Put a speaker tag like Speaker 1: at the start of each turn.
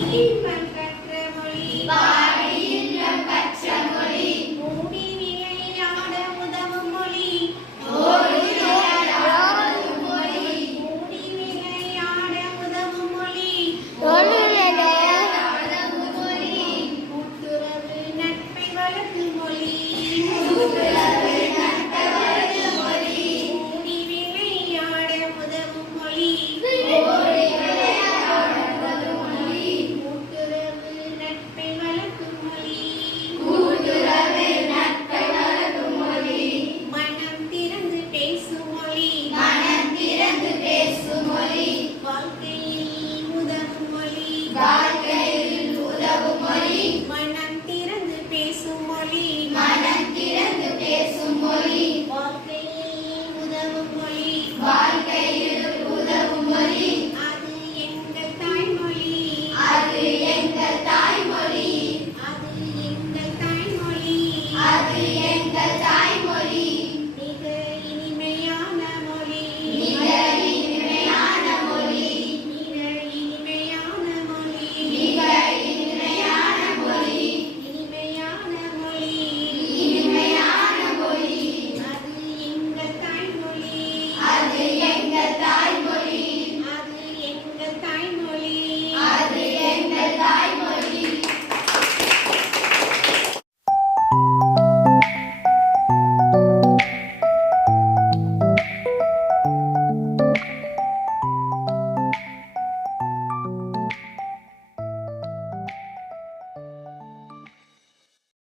Speaker 1: Leave திறந்து பேசும் மொழி.